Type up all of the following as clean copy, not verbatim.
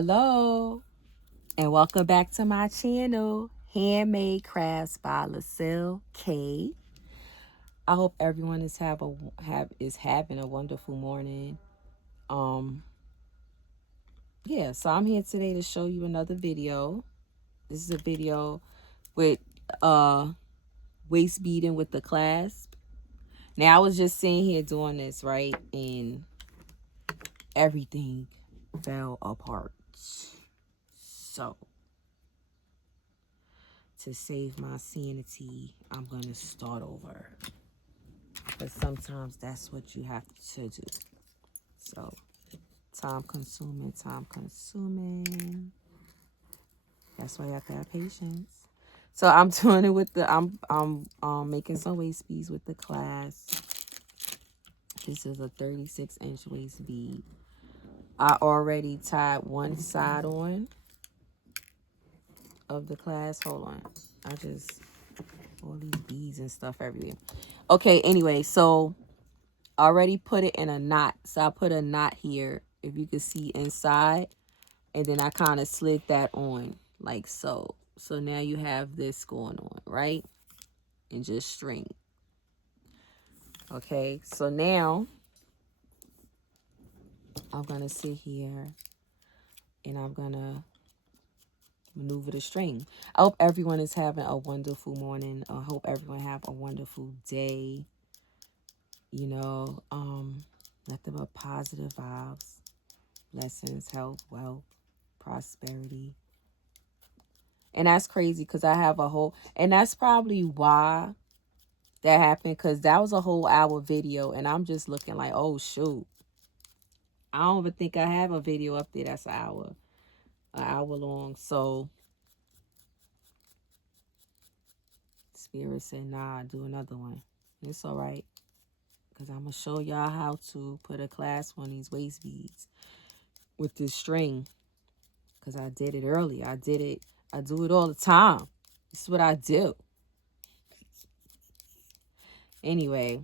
Hello, and welcome back to my channel, Handmade Crafts by LaCil K. I hope everyone is having a wonderful morning. So I'm here today to show you another video. This is a video with waist beading with the clasp. Now I was just sitting here doing this, right, and everything fell apart. So to save my sanity, I'm going to start over. But sometimes that's what you have to do. So, time consuming. That's why you have to have patience. So I'm doing it with the, I'm making some waist beads with the clasp. This is a 36-inch waist bead. I already tied one side on of the clasp. Hold on. All these beads and stuff everywhere. Okay, anyway, so I already put it in a knot. So I put a knot here, if you can see inside. And then I kind of slid that on like so. So now you have this going on, right? And just string. Okay, so now I'm going to sit here and I'm going to maneuver the string. I hope everyone is having a wonderful morning. I hope everyone have a wonderful day. You know, nothing but positive vibes, blessings, health, wealth, prosperity. And that's crazy because I have a whole, and that's probably why that happened, because that was a whole hour video and I'm just looking like, oh shoot, I don't even think I have a video up there that's an hour long. So Spirit said, nah, do another one. It's all right, because I'm gonna show y'all how to put a clasp on these waist beads with this string, because I did it earlier. I do it all the time. This is what I do. Anyway,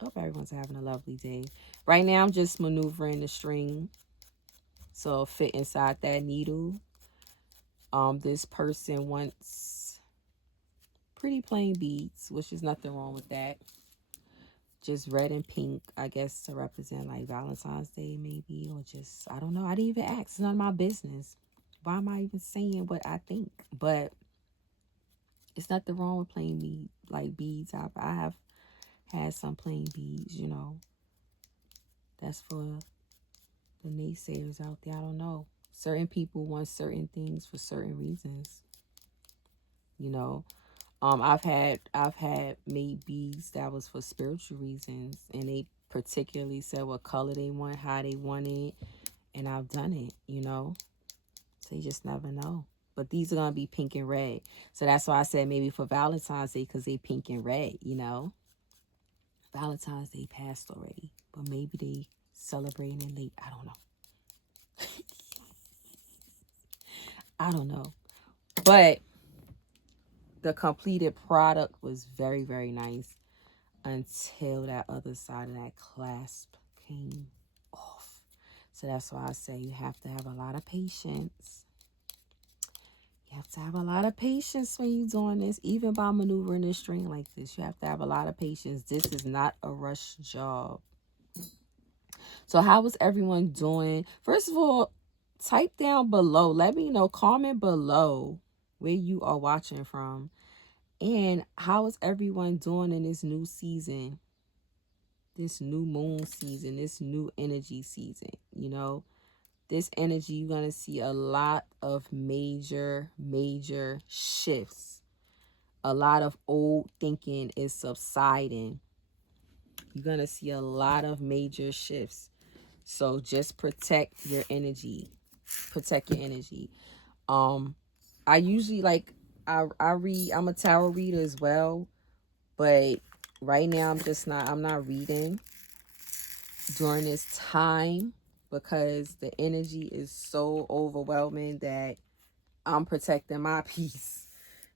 hope everyone's having a lovely day. Right now I'm just maneuvering the string so it'll fit inside that needle. This person wants pretty plain beads, which is nothing wrong with that. Just red and pink, I guess, to represent like Valentine's Day maybe, or just, I don't know. I didn't even ask. It's none of my business. Why am I even saying what I think? But it's nothing wrong with plain beads. I have had some plain beads, you know. That's for the naysayers out there. I don't know. Certain people want certain things for certain reasons. You know, I've had made beads that was for spiritual reasons, and they particularly said what color they want, how they want it, and I've done it. You know, so you just never know. But these are gonna be pink and red, so that's why I said maybe for Valentine's Day, because they pink and red. You know, Valentine's Day passed already, but maybe they celebrating it late. I don't know. I don't know, but the completed product was very, very nice until that other side of that clasp came off. So that's why I say you have to have a lot of patience. You have to have a lot of patience when you're doing this, even by maneuvering the string like this. You have to have a lot of patience. This is not a rush job. So how is everyone doing? First of all, type down below. Let me know. Comment below where you are watching from. And how is everyone doing in this new season? This new moon season, this new energy season, you know? This energy, you're going to see a lot of major shifts. A lot of old thinking is subsiding. You're going to see a lot of major shifts. So just protect your energy. Protect your energy. I usually I read, I'm a tarot reader as well, but right now I'm not reading during this time because the energy is so overwhelming that I'm protecting my peace.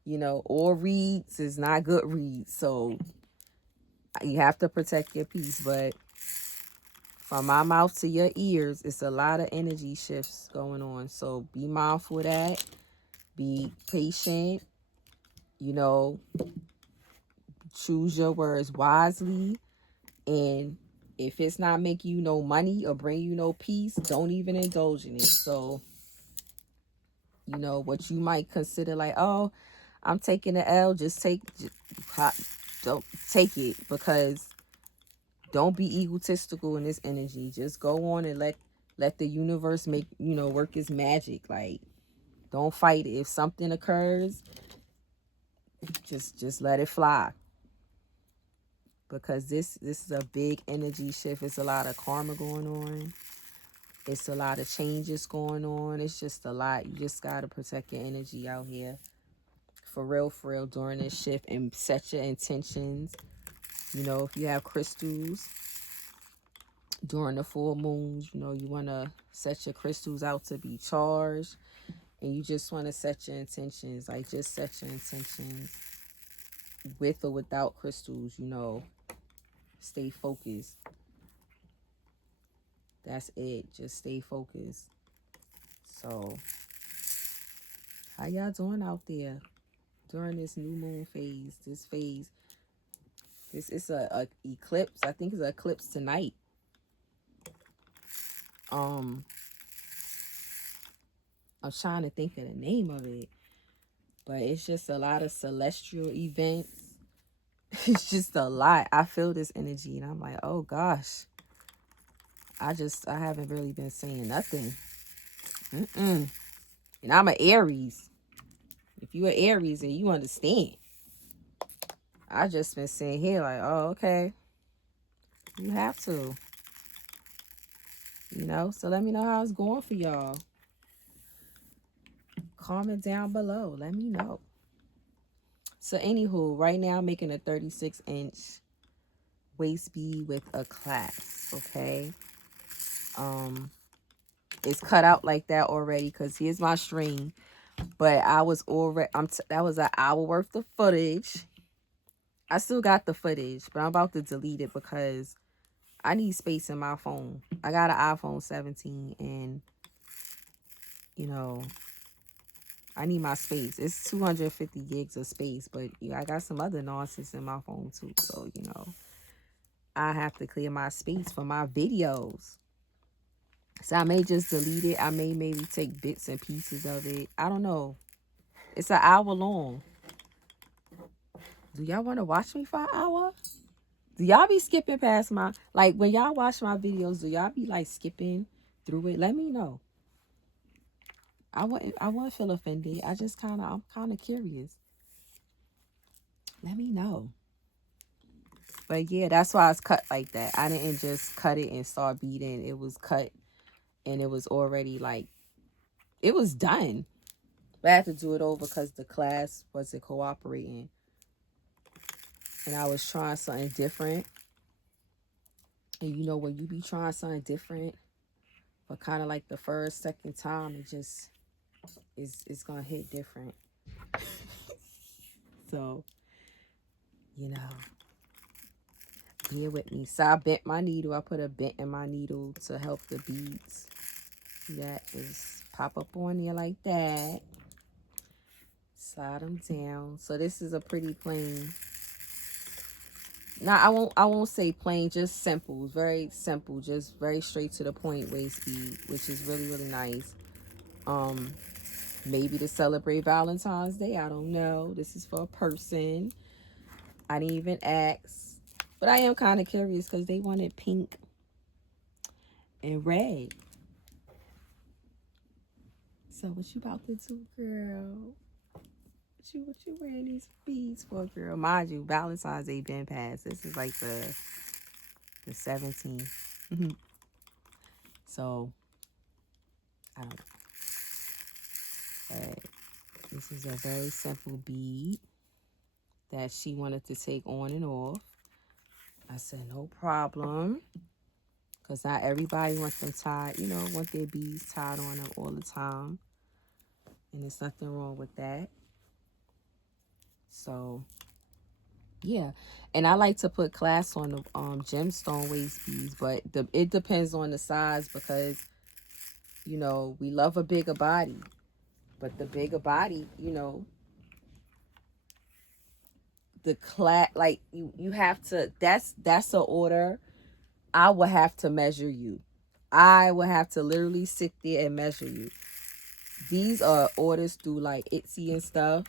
You know, all reads is not good reads, so you have to protect your peace. But from my mouth to your ears, it's a lot of energy shifts going on. So be mindful of that. Be patient. You know, choose your words wisely. And if it's not making you no money or bring you no peace, don't even indulge in it. So, you know, what you might consider like, oh, I'm taking the L, don't take it, because don't be egotistical in this energy. Just go on and let the universe make, you know, work its magic. Like, don't fight it. If something occurs, just let it fly. Because this is a big energy shift. It's a lot of karma going on. It's a lot of changes going on. It's just a lot. You just got to protect your energy out here. For real, during this shift. And set your intentions. You know, if you have crystals during the full moons, you know, you want to set your crystals out to be charged. And you just want to set your intentions. Like, just set your intentions. With or without crystals, you know. Stay focused. That's it. Just stay focused. So, how y'all doing out there during this new moon phase? This phase. This is a eclipse. I think it's an eclipse tonight. I'm trying to think of the name of it. But it's just a lot of celestial events. It's just a lot. I feel this energy and I'm like, oh gosh. I haven't really been saying nothing. And I'm an Aries. If you an Aries and you understand. I just been sitting here like, oh, okay. You have to. You know, so let me know how it's going for y'all. Comment down below. Let me know. So anywho, right now I'm making a 36-inch waist bead with a clasp, okay? It's cut out like that already because here's my string. But I was already, that was an hour worth of footage. I still got the footage, but I'm about to delete it because I need space in my phone. I got an iPhone 17 and, you know, I need my space. It's 250 gigs of space, but I got some other nonsense in my phone too. So, you know, I have to clear my space for my videos. So I may just delete it. I may maybe take bits and pieces of it. I don't know. It's an hour long. Do y'all want to watch me for an hour? Do y'all be skipping past my, like, when y'all watch my videos, do y'all be like skipping through it? Let me know. I wouldn't feel offended. I'm kind of curious. Let me know. But yeah, that's why it's cut like that. I didn't just cut it and start beading. It was cut and it was already like, it was done. But I had to do it over because the class wasn't cooperating. And I was trying something different. And you know, when you be trying something different, but kind of like the first, second time, it just it's gonna hit different. So, you know, bear with me. So I bent my needle. I put a bent in my needle to help the beads. That is pop up on there like that. Slide them down. So this is a pretty plain. Now I won't say plain, just simple. Very simple, just very straight to the point waist bead, which is really, really nice. Maybe to celebrate Valentine's Day. I don't know. This is for a person. I didn't even ask. But I am kind of curious because they wanted pink and red. So what you about to do, girl? What you wearing these beads for, girl? Mind you, Valentine's Day been past. This is like the 17th. So I don't know. But this is a very simple bead that she wanted to take on and off. I said, no problem. Because not everybody wants them tied, you know, want their beads tied on them all the time. And there's nothing wrong with that. So, Yeah, and I like to put clasps on the gemstone waist beads, but it depends on the size because you know we love a bigger body, but the bigger body, you know, the like you have to. That's an order. I will have to measure you. I will have to literally sit there and measure you. These are orders through like Etsy and stuff.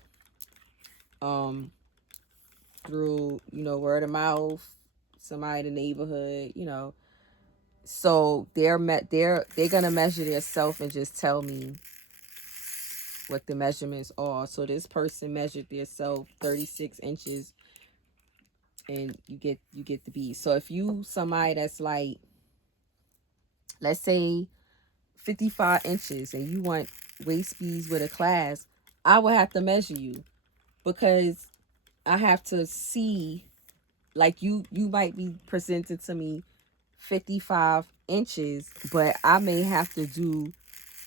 Um, through word of mouth, somebody in the neighborhood, so they're gonna measure themselves and just tell me what the measurements are. So this person measured themselves 36 inches, and you get the bead. So if you somebody that's like, let's say 55 inches and you want waist beads with a clasp, I will have to measure you because I have to see, like, you might be presenting to me 55 inches, but I may have to do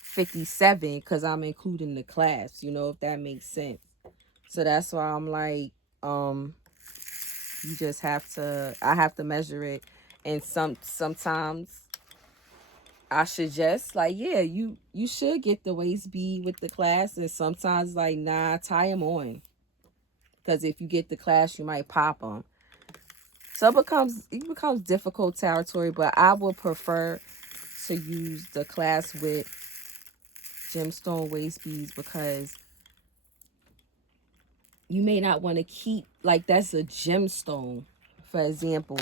57 because I'm including the clasps, if that makes sense. So that's why I'm like, you just have to, I have to measure it. And sometimes I suggest, like, yeah, you should get the waist bead with the clasp, and sometimes like, nah, tie them on, because if you get the clasp you might pop them. So it becomes difficult territory, but I would prefer to use the clasp with gemstone waist beads because you may not want to keep, like, that's a gemstone. For example,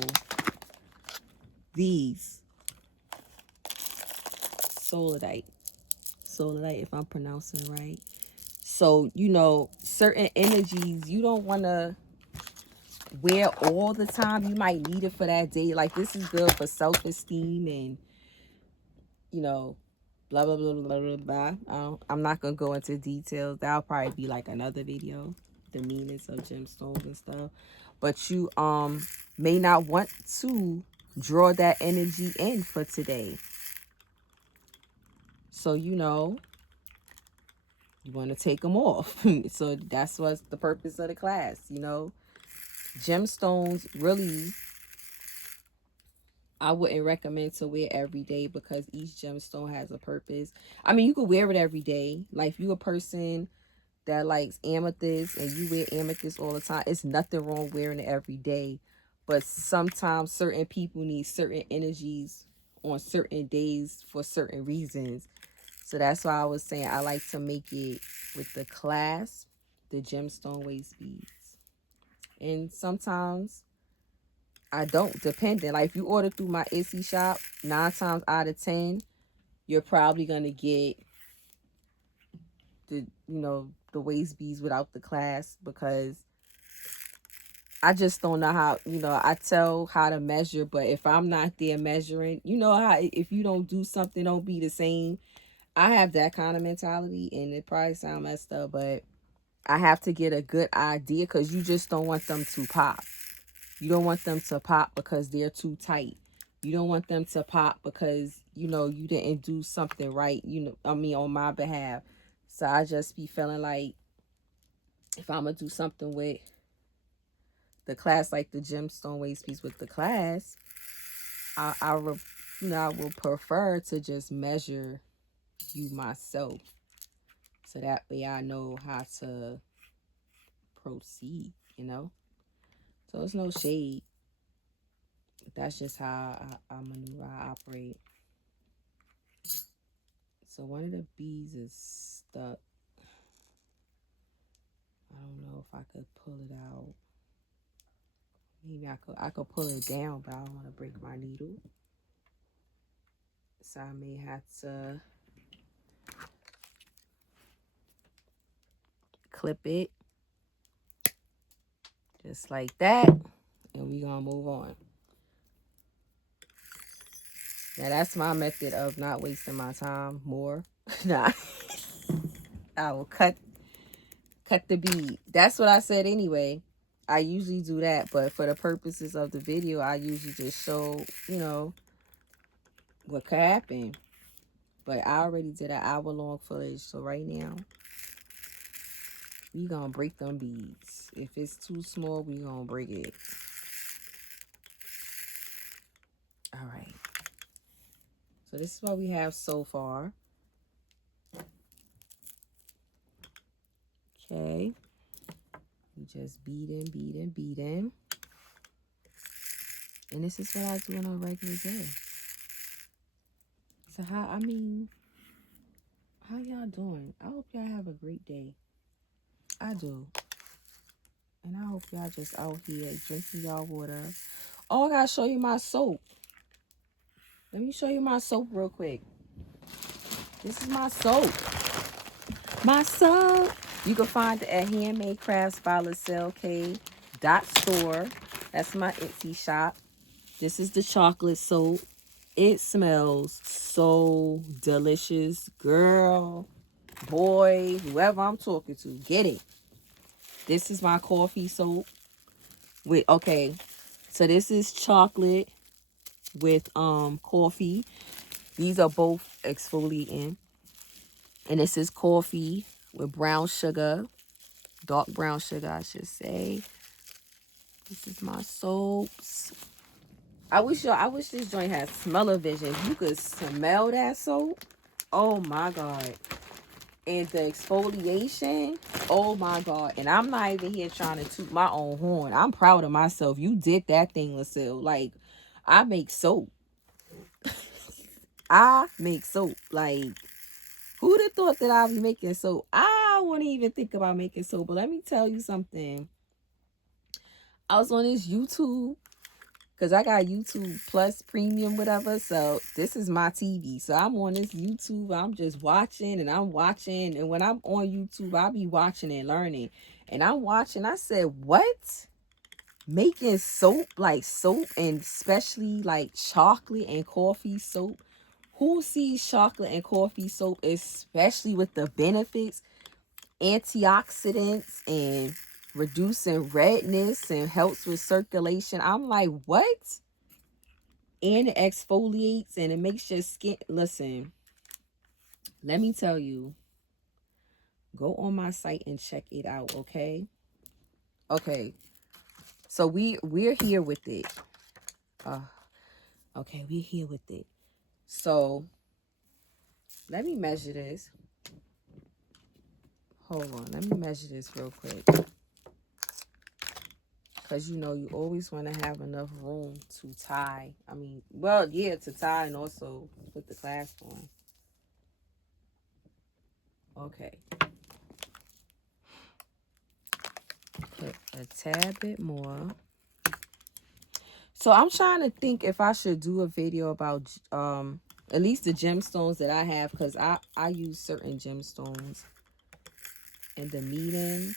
these solidite, if I'm pronouncing it right. So certain energies you don't want to wear all the time. You might need it for that day. Like, this is good for self-esteem and blah blah blah blah blah blah. I'm not gonna go into details. That'll probably be like another video, the meanings of gemstones and stuff. But you may not want to draw that energy in for today. So you want to take them off. So that's what's the purpose of the class. Gemstones really, I wouldn't recommend to wear every day because each gemstone has a purpose. I mean, you could wear it every day. Like, if you're a person that likes amethyst and you wear amethyst all the time, it's nothing wrong wearing it every day. But sometimes certain people need certain energies on certain days for certain reasons. So that's why I was saying I like to make it with the clasp, the gemstone waist beads. And sometimes I don't, depending. Like, if you order through my Etsy shop, 9 times out of 10, you're probably going to get the waist beads without the clasp, because I just don't know how, I tell how to measure, but if I'm not there measuring, how if you don't do something, don't be the same. I have that kind of mentality, and it probably sounds messed up, but I have to get a good idea, because you just don't want them to pop. You don't want them to pop because they're too tight. You don't want them to pop because, you didn't do something right, on my behalf. So I just be feeling like if I'm going to do something with the class, like the gemstone waist piece with the class, I will prefer to just measure you myself. So that way I know how to proceed. So it's no shade. But that's just how I maneuver, I operate. So one of the bees is stuck. I don't know if I could pull it out. Maybe I could pull it down, but I don't want to break my needle. So I may have to clip it just like that, and we're gonna move on. Now that's my method of not wasting my time more. Nah, I will cut the bead. That's what I said anyway. I usually do that, but for the purposes of the video, I usually just show, what could happen. But I already did an hour-long footage, so right now We gonna break them beads. If it's too small, we gonna break it. All right. So this is what we have so far. Okay. We just beading, beading, beading. And this is what I do on a regular day. So how y'all doing? I hope y'all have a great day. I do. And I hope y'all just out here drinking y'all water. Oh, I gotta show you my soap. Let me show you my soap real quick. This is my soap. My soap. You can find it at Handmade Crafts by LaCil Store. That's my Etsy shop. This is the chocolate soap. It smells so delicious. Girl, boy, whoever I'm talking to, get it. This is my coffee soap. Okay, so this is chocolate with coffee. These are both exfoliating. And this is coffee with brown sugar, dark brown sugar, I should say. This is my soaps. I wish this joint had smell-o-vision. You could smell that soap. Oh my God. And the exfoliation. Oh my God. And I'm not even here trying to toot my own horn. I'm proud of myself. You did that thing, LaCil. Like, I make soap. I make soap. Like, who'd have thought that I'd be making soap? I wouldn't even think about making soap. But let me tell you something. I was on this YouTube. Because I got YouTube Plus Premium, whatever. So this is my TV. So I'm on this YouTube. I'm just watching and I'm watching. And when I'm on YouTube, I'll be watching and learning. And I'm watching. I said, what? Making soap, like soap, and especially like chocolate and coffee soap. Who sees chocolate and coffee soap, especially with the benefits, antioxidants, and reducing redness and helps with circulation? I'm like, what? And it exfoliates and it makes your skin. Listen, let me tell you, go on my site and check it out. Okay, so we're here with it. Okay, we're here with it. So let me measure this. Hold on, let me measure this real quick, because you know you always want to have enough room to tie. To tie and also put the clasp on. Okay, put a tad bit more. So I'm trying to think if I should do a video about at least the gemstones that I have, because I use certain gemstones in the meetings.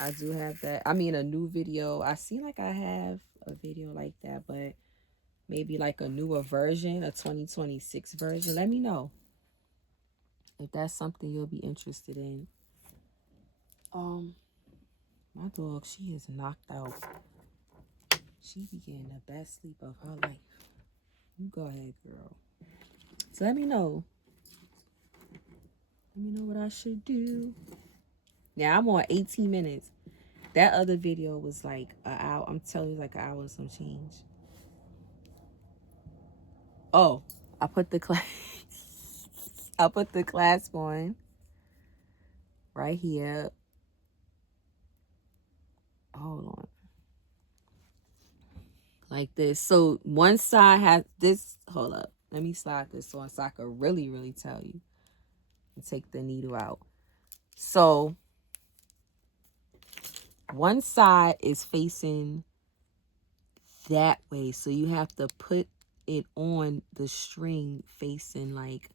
I do have that. I mean, a new video. I see like I have a video like that, but maybe like a newer version, a 2026 version. Let me know if that's something you'll be interested in. My dog, she is knocked out. She be getting the best sleep of her life. You go ahead, girl. So let me know. Let me know what I should do. Now I'm on 18 minutes. That other video was like an hour. I'm telling you, like an hour and some change. Oh, I put the clasp on right here. Hold on. Like this. So one side has this. Hold up. Let me slide this on so I can really, really tell you. And take the needle out. So one side is facing that way. So you have to put it on the string facing like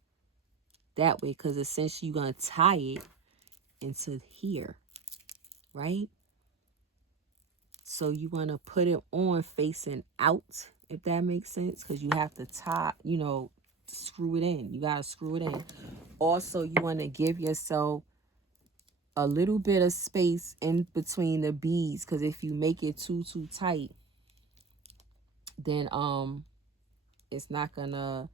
that way, because essentially you're going to tie it into here, right? So you want to put it on facing out, if that makes sense, because you have to tie, screw it in. You got to screw it in. Also, you want to give yourself a little bit of space in between the beads, because if you make it too tight, then it's not gonna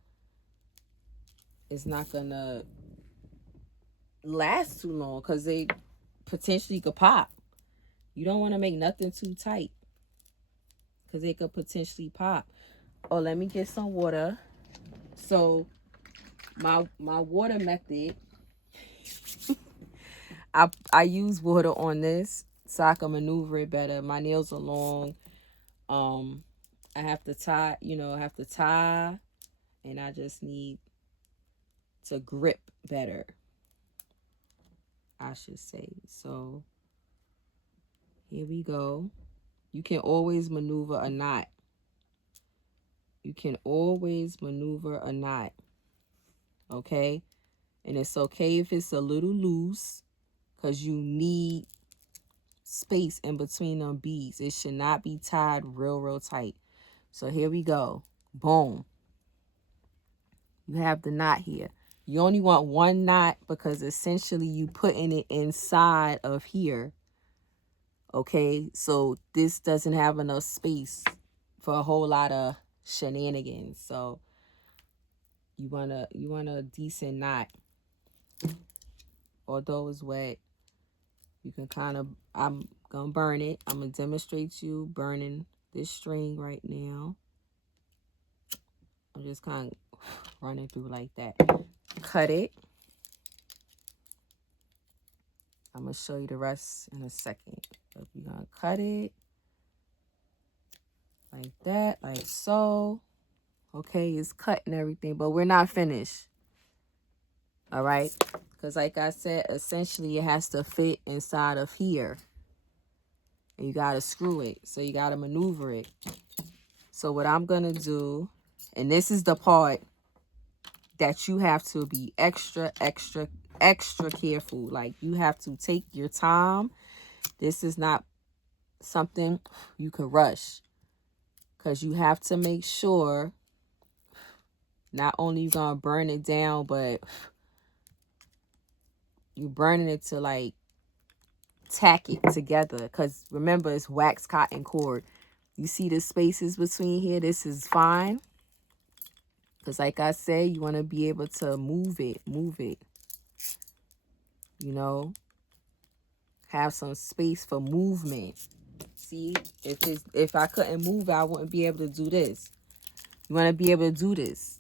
last too long, because potentially could pop. You don't want to make nothing too tight because it could potentially pop. Oh, let me get some water. So my water method, I use water on this so I can maneuver it better. My nails are long. I have to tie, and I just need to grip better, I should say. So here we go. You can always maneuver a knot. You can always maneuver a knot. Okay? And it's okay if it's a little loose because you need space in between them beads. It should not be tied real tight. So here we go. Boom. You have the knot here. You only want one knot because essentially you putting it inside of here. Okay, so this doesn't have enough space for a whole lot of shenanigans. So you want a decent knot. Although it's wet, you can kind of, I'm gonna burn it. I'm gonna demonstrate you burning this string right now. I'm just kind of running through like that. Cut it. I'm gonna show you the rest in a second. But we're gonna cut it like that, like so. Okay, it's cut and everything, but we're not finished. All right, because like I said, essentially it has to fit inside of here, and you gotta screw it. So you gotta maneuver it. So what I'm gonna do, and this is the part that you have to be extra careful. Like, you have to take your time. This is not something you can rush, because you have to make sure not only you're gonna burn it down, but you're burning it to like tack it together. Because remember, it's wax cotton cord. You see the spaces between here? This is fine, because like I said, you want to be able to move it, you know, have some space for movement. See, if I couldn't move it, I wouldn't be able to do this. You want to be able to do this.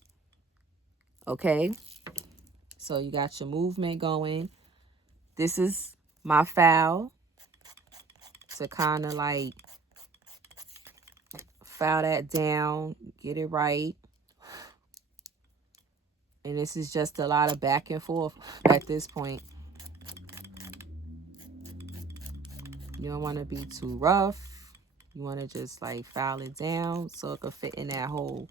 Okay, so you got your movement going. This is my file to kind of like file that down, get it right. And this is just a lot of back and forth at this point. You don't want to be too rough. You want to just like file it down so it can fit in that hole.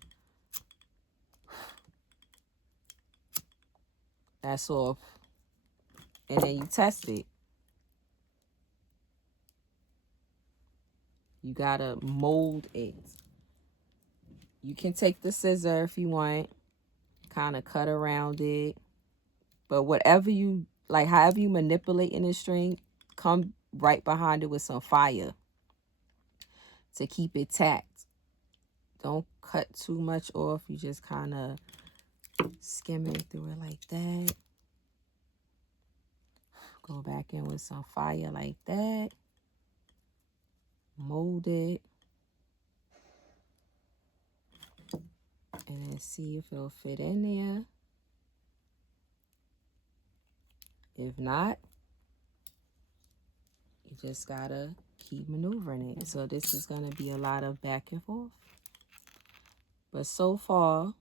That's all. And then you test it. You gotta mold it. You can take the scissor if you want, kind of cut around it. But whatever you, like however you manipulate in the string, come right behind it with some fire to keep it tacked. Don't cut too much off. You just kind of skim it through it like that. Go back in with some fire like that. Mold it. And then see if it'll fit in there. If not, you just gotta keep maneuvering it. So this is gonna be a lot of back and forth. But so far,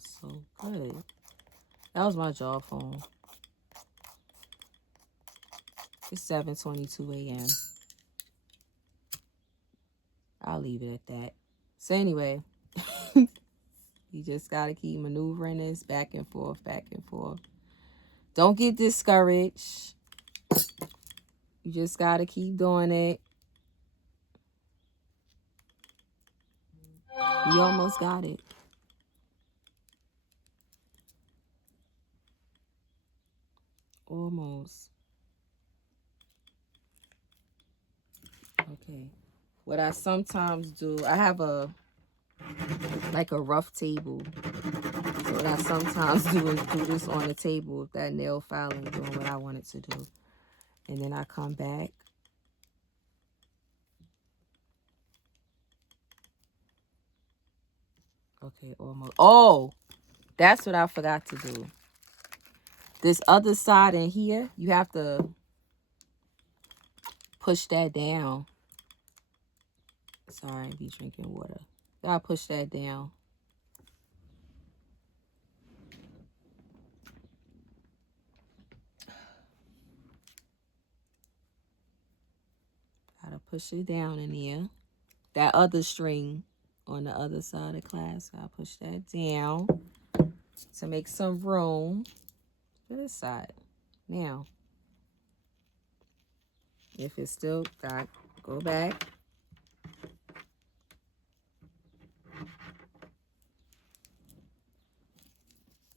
so good. That was my jaw phone. It's 7:22 a.m. I'll leave it at that. So anyway, you just got to keep maneuvering this back and forth, back and forth. Don't get discouraged. You just got to keep doing it. You almost got it. Almost. Okay. What I sometimes do, I have a like a rough table. So what I sometimes do is do this on the table with that nail file and doing what I wanted to do. And then I come back. Okay, almost. Oh, that's what I forgot to do. This other side in here, you have to push that down. Sorry, I be drinking water. Gotta push that down. Gotta push it down in here. That other string on the other side of the clasp, I'll push that down to make some room for this side. Now, if it's still got, go back.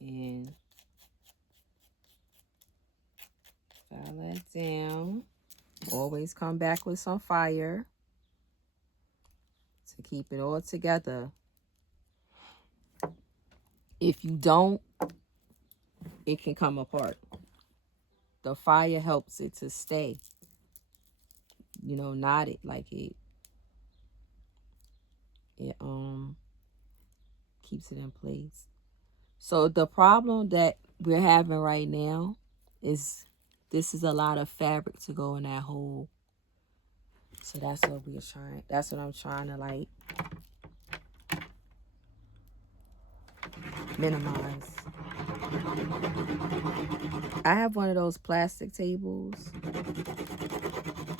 And file that down. Always come back with some fire to keep it all together. If you don't, it can come apart. The fire helps it to stay, you know, knotted like it keeps it in place. So the problem that we're having right now is this is a lot of fabric to go in that hole. So that's what we're trying. That's what I'm trying to like minimize. I have one of those plastic tables. I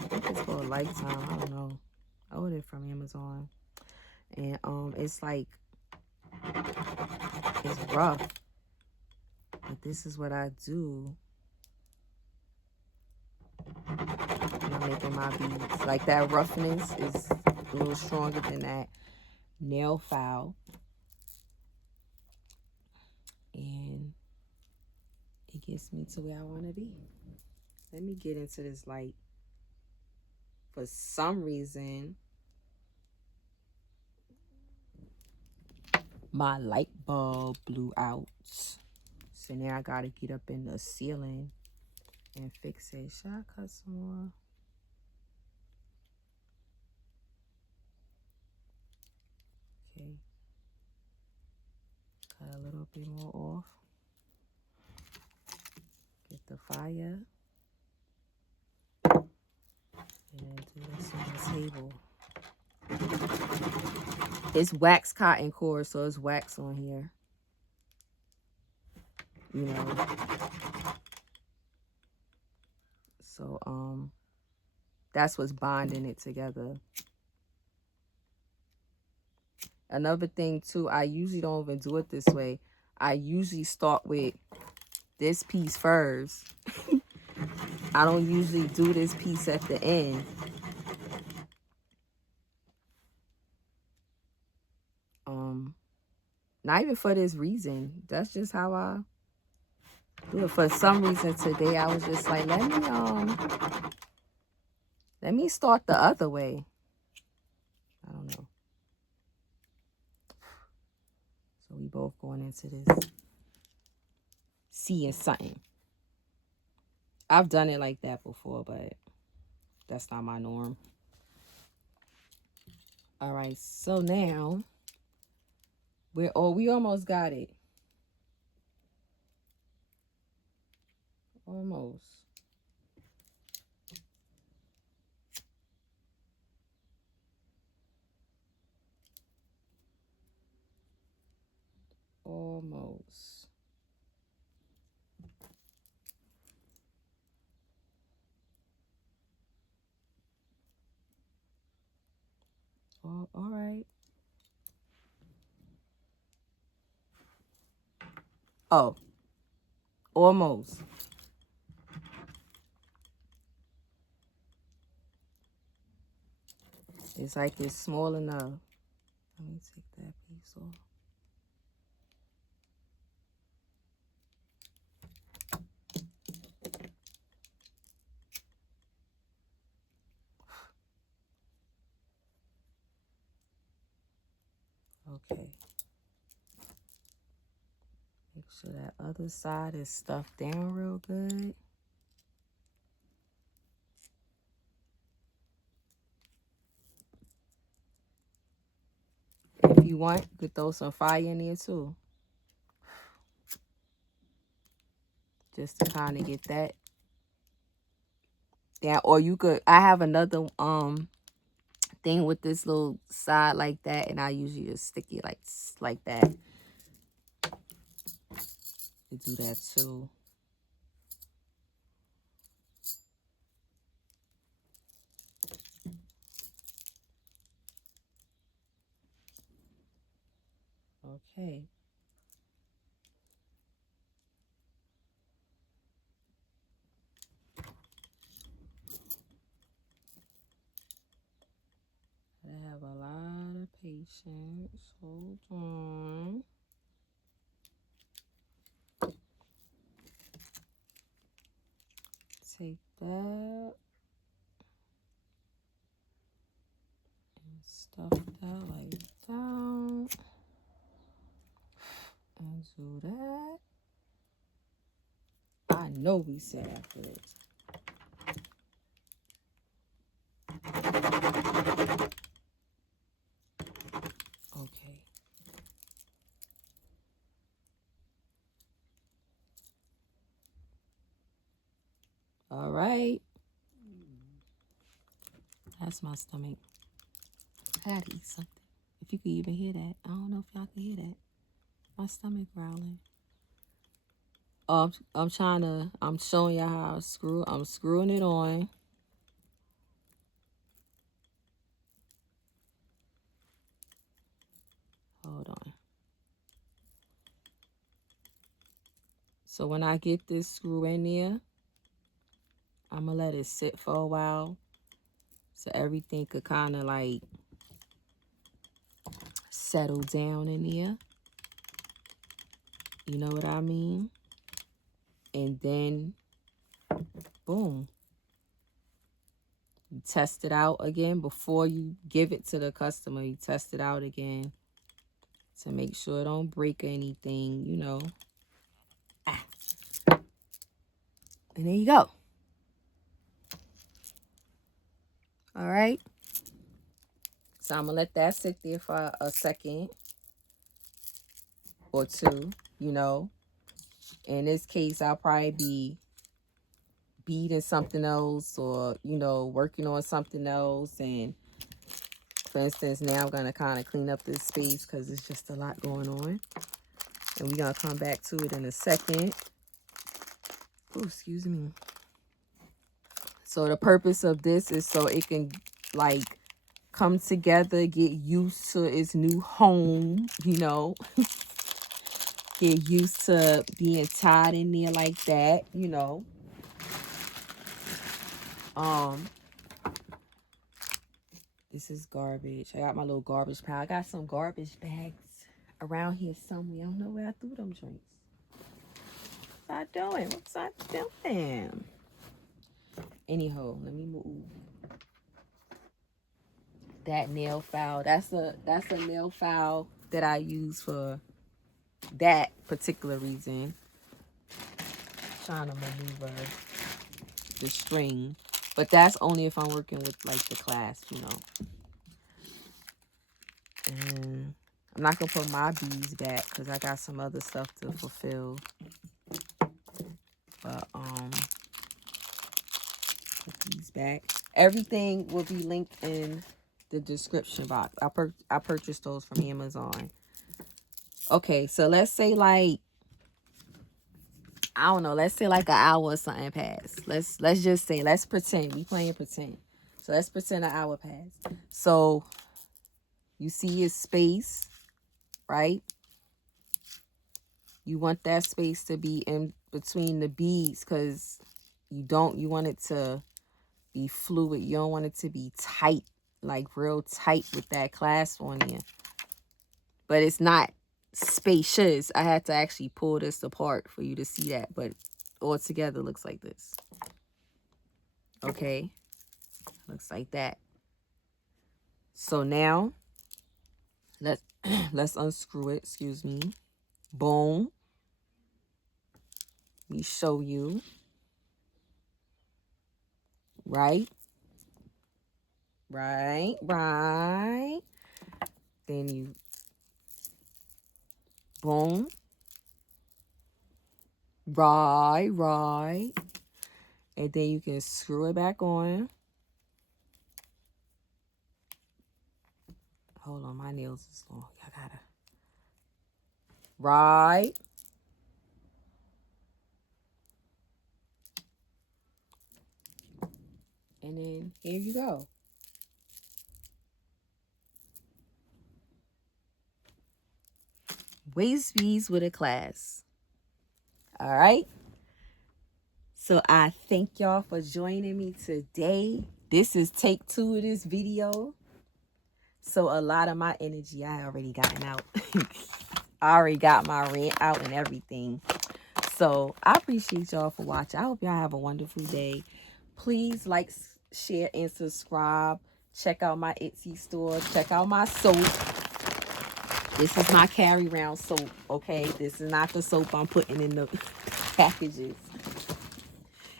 think it's called Lifetime. I don't know. I ordered it from Amazon. And it's like, it's rough. But this is what I do when I'm making my beads. Like that roughness is a little stronger than that nail file. And it gets me to where I want to be. Let me get into this light. For some reason, my light bulb blew out. So now I gotta get up in the ceiling and fix it. Should I cut some more? Okay. Cut a little bit more off. Get the fire. And do this on the table. It's wax cotton cord, so it's wax on here. You know. So that's what's bonding it together. Another thing too, I usually don't even do it this way. I usually start with this piece first. I don't usually do this piece at the end. Not even for this reason. That's just how I do it. For some reason today I was just like, let me start the other way. I don't know. So we both going into this seeing something. I've done it like that before, but that's not my norm. All right, so now we almost got it. Almost. Almost. Oh, all right. Oh, almost. It's like it's small enough. Let me take that piece off. So that other side is stuffed down real good. If you want, you could throw some fire in there too. Just to kind of get that. Yeah, or you could, I have another thing with this little side like that, and I usually just stick it like that. To do that too. Okay. I have a lot of patience. Hold on. Take that and stuff that like that. And do that. I know we said after this. Okay. All right. That's my stomach. I gotta eat something. If you could even hear that. I don't know if y'all can hear that. My stomach growling. Oh, I'm showing y'all how I'm screwing it on. Hold on. So when I get this screw in there, I'm gonna let it sit for a while so everything could kind of like settle down in there. You know what I mean? And then, boom. You test it out again before you give it to the customer. You test it out again to make sure it don't break or anything, you know. Ah. And there you go. All right. So I'm going to let that sit there for a second or two, you know. In this case, I'll probably be beading something else or, you know, working on something else. And for instance, now I'm going to kind of clean up this space because it's just a lot going on. And we're going to come back to it in a second. Oh, excuse me. So the purpose of this is so it can like come together, get used to its new home, you know. Get used to being tied in there like that, you know. This is garbage. I got my little garbage pile. I got some garbage bags around here somewhere. I don't know where I threw them drinks. What's I doing? What's I doing? Anyhow, let me move that nail file. That's a nail file that I use for that particular reason. Trying to maneuver the string, but that's only if I'm working with like the clasp, you know. And I'm not gonna put my beads back because I got some other stuff to fulfill. But put these back. Everything will be linked in the description box. I purchased those from Amazon. Okay, so let's say like, I don't know, let's say like an hour or something passed. Let's just say, let's pretend. We playing pretend. So let's pretend an hour passed. So you see your space, right? You want that space to be in between the beads because you want it to be fluid. You don't want it to be tight, like real tight with that clasp on there. But it's not spacious. I had to actually pull this apart for you to see that, but all together looks like this. Okay, looks like that. So now let's unscrew it. Excuse me. Boom. Let me show you. Right. Right. Right. Then you boom. Right. Right. And then you can screw it back on. Hold on, my nails is long. Y'all gotta. Right. And then here you go. Waist beads with a clasp. All right. So I thank y'all for joining me today. This is take 2 of this video. So a lot of my energy I already gotten out. I already got my rant out and everything. So I appreciate y'all for watching. I hope y'all have a wonderful day. Please like, share, and subscribe. Check out my Etsy store. Check out my soap. This is my carry round soap, okay? This is not the soap I'm putting in the packages.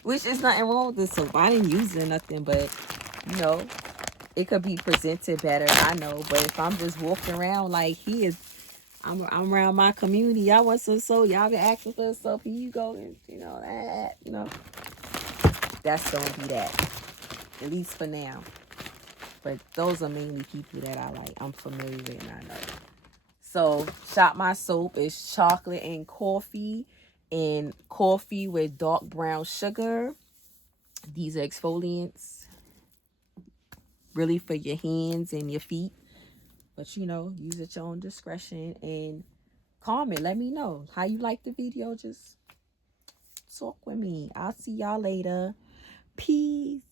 Which is nothing wrong with this soap. I didn't use it or nothing, but, you know, it could be presented better, I know. But if I'm just walking around like I'm around my community, I want some soap. Y'all been asking for soap, here you go, and, you know, that's gonna be that. At least for now. But those are mainly people that I like. I'm familiar with and I know. So, shop my soap. It's chocolate and coffee with dark brown sugar. These are exfoliants. Really for your hands and your feet. But, you know, use at your own discretion. And comment. Let me know how you like the video. Just talk with me. I'll see y'all later. Peace.